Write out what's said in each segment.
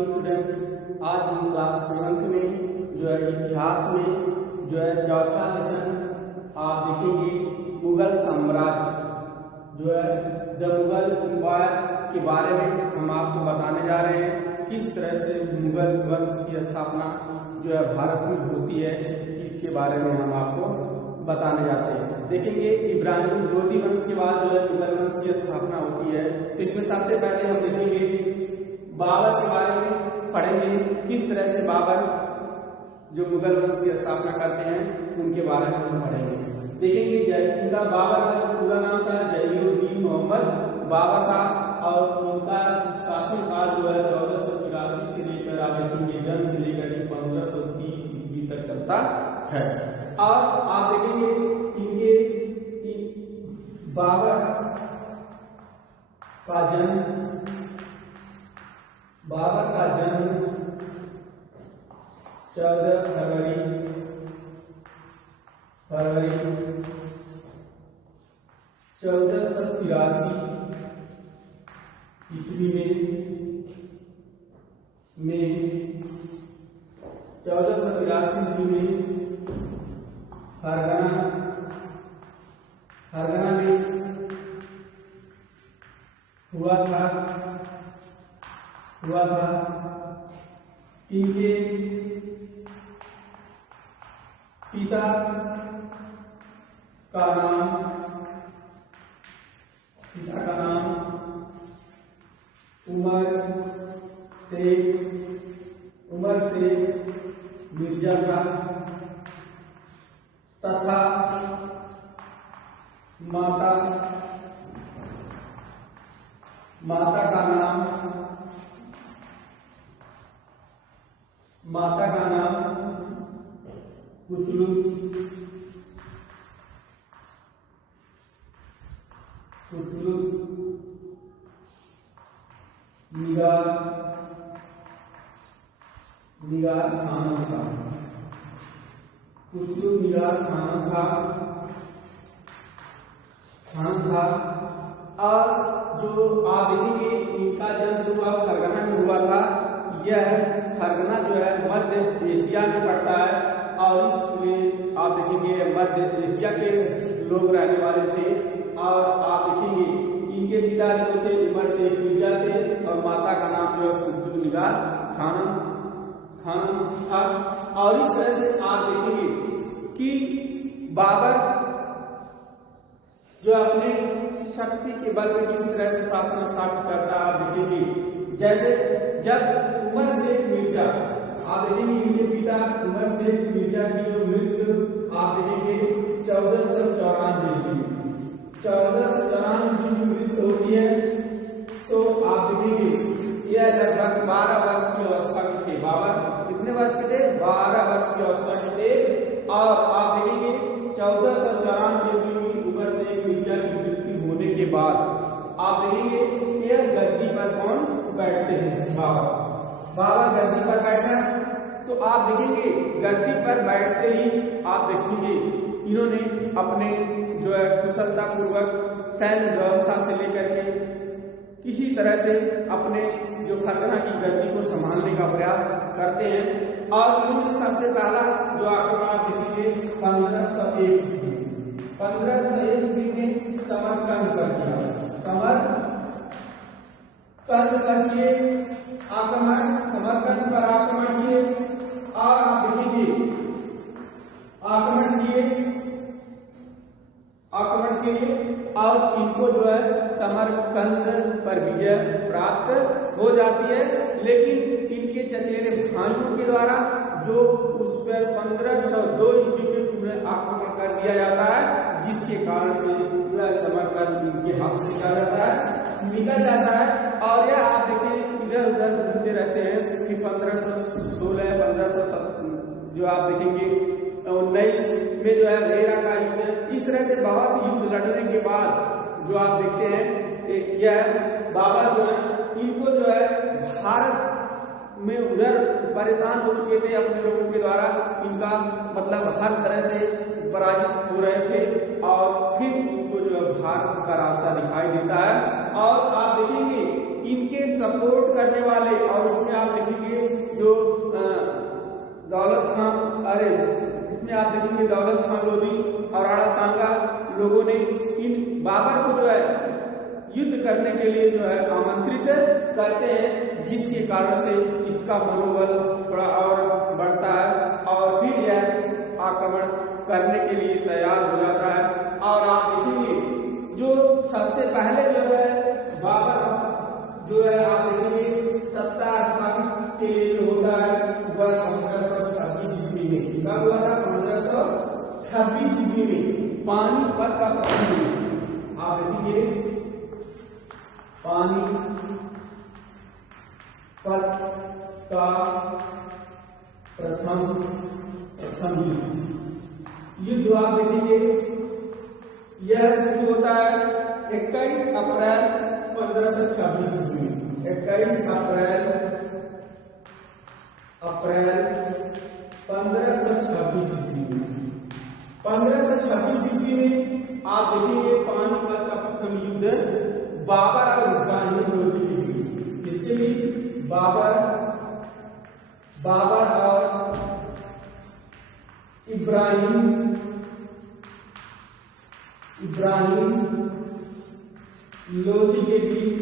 Morning student. आज हम class 7 में जो है इतिहास में जो है चौथा लेसन आप देखेंगे मुगल साम्राज्य जो है द मुगल एम्पायर के बारे में हम आपको बताने जा रहे हैं। किस तरह से मुगल वंश की स्थापना जो है भारत में होती है, इसके बारे में हम आपको बताने जाते हैं। देखेंगे इब्राहिम लोदी वंश के बाद जो है मुगल वंश की स्थापना होती है। तो इसमें सबसे पहले हम देखेंगे बाबर के बारे में पढ़ेंगे, किस तरह से बाबर जो मुगल वंश की स्थापना करते हैं उनके बारे में हम पढ़ेंगे। देखेंगे उनका बाबर का पूरा नाम था जहीरुद्दीन मोहम्मद बाबर का, और उनका शासनकाल जो है 1483 से लेकर आप देखेंगे जन्म से लेकर 1530 ईस्वी तक चलता है। और आप देखेंगे इनके बाबर का जन्म 14 फरवरी 1483 ईस्वी में 1483 ईस्वी में हरगना में हुआ था। इनके पिता का नाम उमर शेख मिर्जा था तथा माता का नाम कुतलुक निगार खान था। और जो आप देखेंगे इनका जन्म हुआ फरगना में हुआ था। यह फरगना जो है मध्य एशिया में पड़ता है, और इसमें आप देखेंगे मध्य एशिया के लोग रहने वाले थे। और आप देखेंगे इनके पिता जो थे उमर शेख मिर्जा थे, और माता का नाम जो है कुतलुक निगार खानम था। और इस तरह से आप देखेंगे कि बाबर जो अपने शक्ति के बल पर किस तरह से शासन स्थापित करता है। आप देखेंगे जैसे जब उमर शेख मिर्जा, आप देखेंगे इनके पिता उमर शेख मिर्जा की जो मृत्यु आप देखेंगे 1494 की मृत्यु होती है। तो आप देखेंगे यह लगभग 12 वर्ष की अवस्था के थे। बाबर कितने वर्ष के थे? 12 वर्ष की अवस्था के थे। और आप देखेंगे 1494 की उमर शेख मिर्जा की मृत्यु होने के बाद आप देखेंगे यह गद्दी पर कौन बैठते हैं? बाबर गद्दी पर बैठा। तो आप देखेंगे गद्दी पर बैठते ही आप देखेंगे इन्होंने अपने जो है कुशलता पूर्वक सैन्य व्यवस्था से लेकर के किसी तरह से अपने जो फरगना की गद्दी को संभालने का प्रयास करते हैं। और इन्होंने सबसे पहला जो आक्रमण आप देखेंगे 1501 में समरकंद कर दिया। समरकंद पर आक्रमण किए। और आप देखेंगे आक्रमण किए और इनको जो है समरकंद पर विजय प्राप्त हो जाती है। लेकिन इनके चचेरे भाइयों के द्वारा जो उस पर 1502 ईस्वी में पुनः आक्रमण कर दिया जाता है, जिसके कारण से समरकंद इनके हाथ से निकल जाता है। और यह आप देखें इधर उधर घूमते रहते हैं कि 1516 1500 जो आप देखेंगे 19 में जो है रेरा का युद्ध। इस तरह से बहुत युद्ध लड़ने के बाद जो आप देखते हैं यह बाबर जो है इनको जो है भारत में उधर परेशान हो चुके थे अपने लोगों के द्वारा। इनका मतलब हर तरह से पराजित हो रहे थे। और फिर इनको जो है भारत का रास्ता दिखाई देता है। और आप देखेंगे इनके सपोर्ट करने वाले, और इसमें आप देखेंगे जो दौलत खान, अरे इसमें आप देखेंगे दौलत खान लोधी और राणा सांगा लोगों ने इन बाबर को जो है युद्ध करने के लिए जो है आमंत्रित करते हैं, जिसके कारण से इसका मनोबल थोड़ा और बढ़ता है और फिर यह आक्रमण करने के लिए तैयार हो जाता है। और आप देखेंगे जो सबसे पहले जो है बाबर जो है आप देखेंगे सत्ता स्थापित के लिए जो होता है वह 1526 ईस्वी में कब हुआ था? 1526 ईस्वी में पानीपत का प्रथम युद्ध। आप देखेंगे पानीपत का प्रथम युद्ध आप देखेंगे यह शुरू होता है 21 अप्रैल 1526 ईस्वी में। 21 अप्रैल 1526 ईस्वी में। 1526 ईस्वी में आप देखेंगे पानीपत का प्रथम युद्ध बाबर और इब्राहिम लोधी के बीच। किसके बीच? बाबर और इब्राहिम लोधी के बीच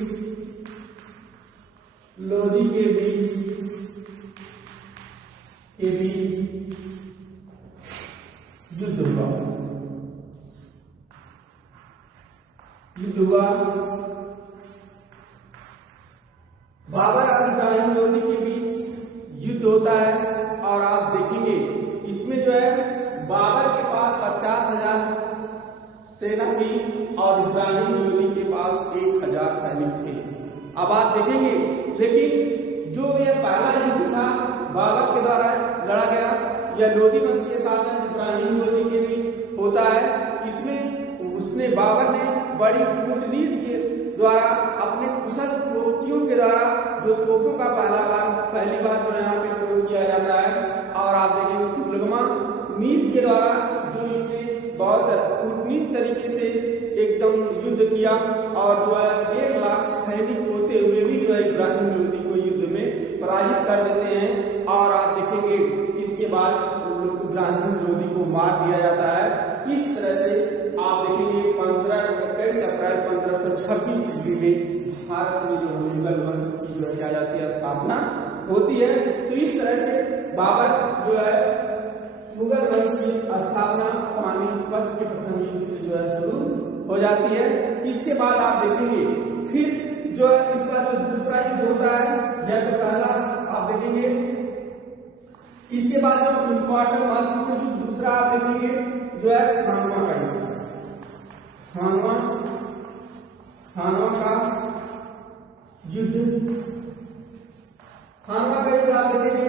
युद्ध हुआ। बाबर और इब्राहिम लोधी के बीच युद्ध होता है और आप देखेंगे इसमें जो है बाबर के पास 50,000 सेना थी और इब्राहिम लोधी के पास 1,000 सैनिक थे। अब आप देखेंगे लेकिन जो ये पहला युद्ध था बाबर के द्वारा लड़ा गया, यह लोधी वंश के साथ इब्राहिम लोधी के बीच होता है। इसमें उसने बाबर ने बड़ी कूटनीति के द्वारा अपने कुशल तोपचियों के द्वारा जो तोपों का पहली बार जो यहाँ पे प्रयोग किया जाता है, और आप देखेंगे तुगलमा नीति के द्वारा जो इसने बहुत कूटनीति तरीके से एकदम युद्ध किया और जो है 1 लाख सैनिक होते हुए भी जो है इब्राहिम लोधी को युद्ध में पराजित कर देते हैं। और आप देखेंगे इसके बाद इब्राहिम लोधी को मार दिया जाता है। इस तरह से आप देखेंगे 21 अप्रैल 1526 ईस्वी में भारत में जो मुगल वंश की जो क्या जाती है स्थापना होती है। तो इस तरह से बाबर जो है मुगल वंश की स्थापना पानीपत के प्रथम युद्ध से जो है शुरू हो जाती है। इसके बाद आप देखेंगे फिर जो है इसका जो दूसरा युद्ध होता है, यह तो पहला आप देखेंगे। इसके बाद जो इम्पोर्टेंट महत्वपूर्ण युद्ध दूसरा आप देखेंगे जो है खानवा का युद्ध। खानवा का युद्ध आप देखेंगे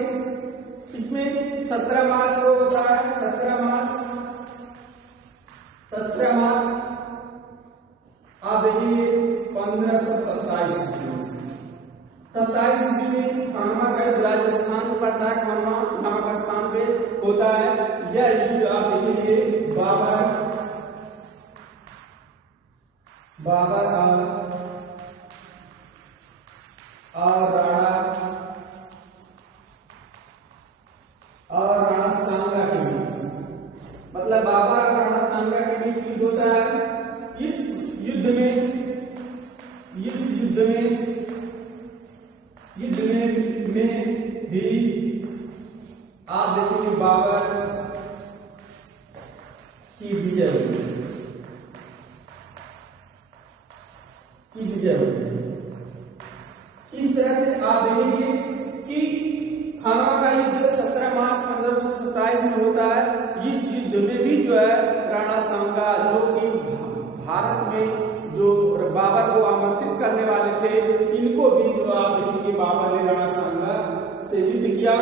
इसमें 17 मार्च को होता है। 17 मार्च आप देखेंगे 1527 ईस्वी में खानवा का युद्ध राजस्थान में पड़ता है। खानवा नामक स्थान पे होता है। यह युद्ध आप देखेंगे बाबर और राणा सांगा के बीच, मतलब बाबर और राणा सांगा के बीच युद्ध होता है। इस युद्ध में भी आप देखेंगे बाबर की विजय हुई। इस तरह से आप देखेंगे कि खानवा का युद्ध 17 मार्च 1527 में होता है। इस युद्ध में भी जो है राणा सांगा जो कि भारत में जो बाबर को आमंत्रित करने वाले थे, इनको भी जो आप देखेंगे बाबर ने राणा सांगा से युद्ध किया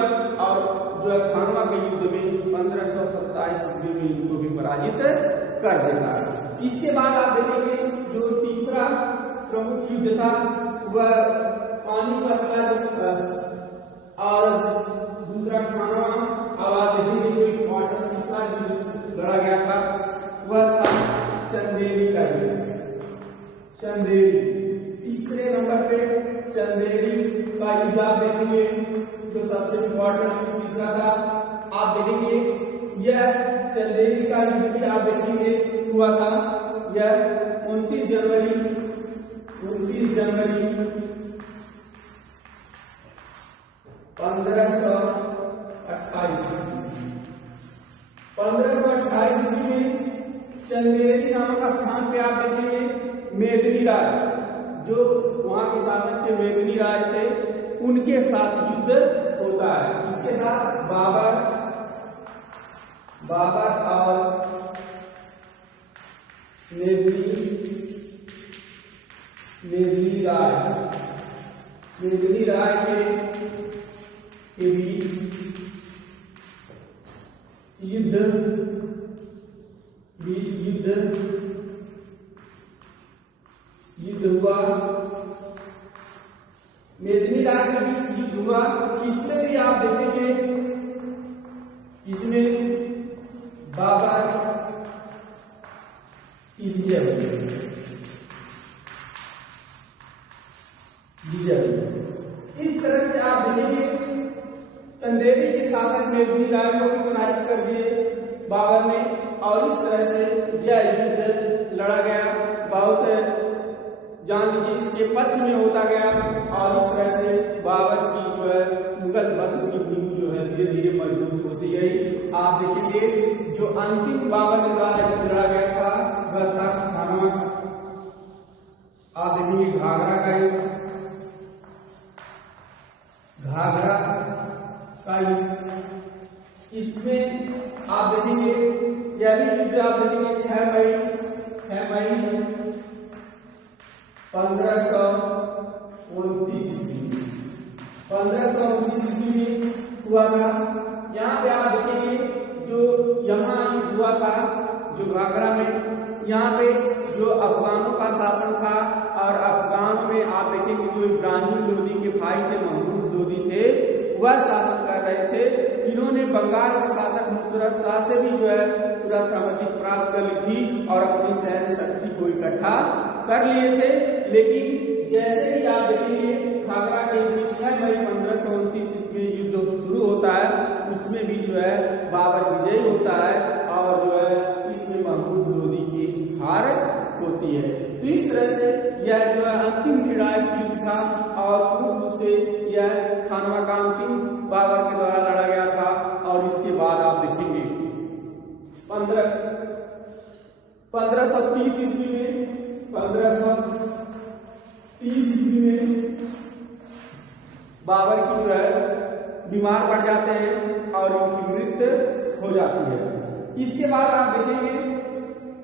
और जो है खानवा के युद्ध में 1527 ईस्वी में इनको भी पराजित कर देता है। इसके बाद आप देखेंगे जो तीसरा प्रमुख युद्ध था वह पानीपत का और दूसरा खानवा। अब आप देखेंगे जो इम्पोर्टेंट तीसरा युद्ध लड़ा गया था वह था चंदेरी का युद्ध। तीसरे नंबर पे चंदेरी आप देखेंगे जो सबसे इम्पोर्टेंट तीसरा था, आप देखेंगे यह चंदेरी का युद्ध भी आप देखेंगे हुआ था। यह 29 जनवरी 1528 में चंदेरी नामक स्थान पे आप देखेंगे मेदिनी राय, जो वहां के शासक थे मेदिनी राय थे, उनके साथ युद्ध होता है। इसके साथ बाबर और मेदिनी राय के बीच युद्ध हुआ। मेदिनी राय के बीच युद्ध हुआ। इसमें भी आप देखेंगे, इसमें बाबर की विजय हुई। इस तरह से आप देखेंगे चंदेरी के शासक मेदिनी राय को भी पराजित कर दिए बाबर ने, और इस तरह से यह युद्ध लड़ा गया। बहुत जान लीजिए इसके पक्ष में होता गया, और इस तरह से बाबर की जो है मुगल वंश की नींव जो है धीरे धीरे मजबूत होती गई। आप देखेंगे जो अंतिम बाबर के द्वारा युद्ध लड़ा गया था वह था खानवा। आप देखेंगे घाघरा का युद्ध, इसमें आप देखेंगे यह भी युद्ध आप देखेंगे 6 मई 1529 में हुआ था। यहाँ पे आप देखेंगे जो यहाँ युद्ध हुआ था जो घाघरा में, यहाँ पे जो अफगानों का शासन था, और अफगान में आप देखेंगे जो इब्राहिम लोदी के भाई थे महमूद लोदी थे, वह शासन कर रहे थे। इन्होंने बंगाल के शासक मुर्तजा शाह से भी जो है पूरा सहमति प्राप्त कर ली थी और अपनी सैन्य शक्ति को इकट्ठा कर लिए थे। लेकिन जैसे ही आप देखेंगे घाघरा के बीच 6 मई 1529 में युद्ध शुरू होता है, उसमें भी जो है बाबर विजयी होता है, और जो है इसमें महमूद लोदी की हार होती है। तो इस तरह से यह जो है अंतिम निर्णायक युद्ध था, और पूर्ण रूप से यह खानवा का अंतिम बाबर के द्वारा लड़ा गया था। और इसके बाद आप देखेंगे 1530 ईस्वी में बाबर की जो है बीमार पड़ जाते हैं और इनकी मृत्यु हो जाती है। इसके बाद आप देखेंगे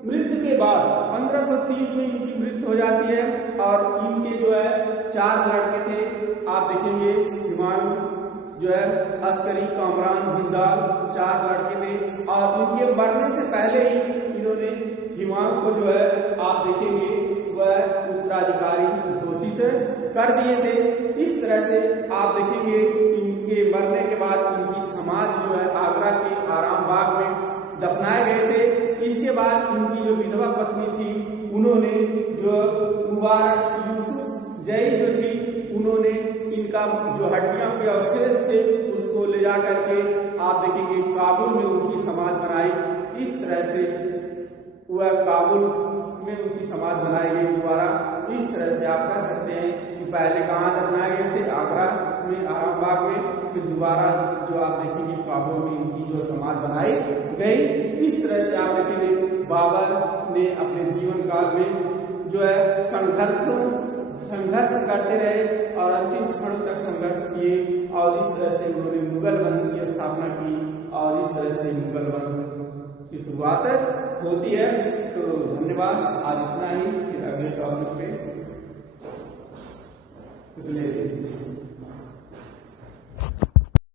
मृत्यु के बाद 1530 में इनकी मृत्यु हो जाती है, और इनके जो है 4 लड़के थे। आप देखेंगे हुमायूं जो है अस्करी, कामरान, हिंदाल, 4 लड़के थे, और इनके मरने से पहले ही इन्होंने हुमायूं को जो है आप देखेंगे वह उत्तराधिकारी घोषित कर दिए थे। इस तरह से आप देखेंगे इनके मरने के बाद इनकी समाधि जो है आगरा के आराम बाग में दफनाए गए थे। इसके बाद इनकी जो विधवा पत्नी थी, उन्होंने जो मुबारक यूसुफ जई जो थी, उन्होंने इनका जो हड्डियां के अवशेष थे उसको ले जा करके आप देखेंगे काबुल में उनकी समाधि बनाई। इस तरह से वह काबुल में उनकी समाधि बनाई गई दोबारा। इस तरह से आप कह सकते हैं कि पहले कहाँ दफनाए गए थे, आगरा में आराम बाग में, फिर दोबारा जो आप देखेंगे काबुल में इनकी जो समाधि बनाई गई। इस तरह से आप देखेंगे बाबर ने अपने जीवन काल में जो है संघर्ष करते रहे और अंतिम क्षणों तक संघर्ष किए, और इस तरह से उन्होंने मुगल वंश की स्थापना की, और इस तरह से मुगल वंश की शुरुआत होती है। तो धन्यवाद, आज इतना ही, फिर अगले टॉपिक पे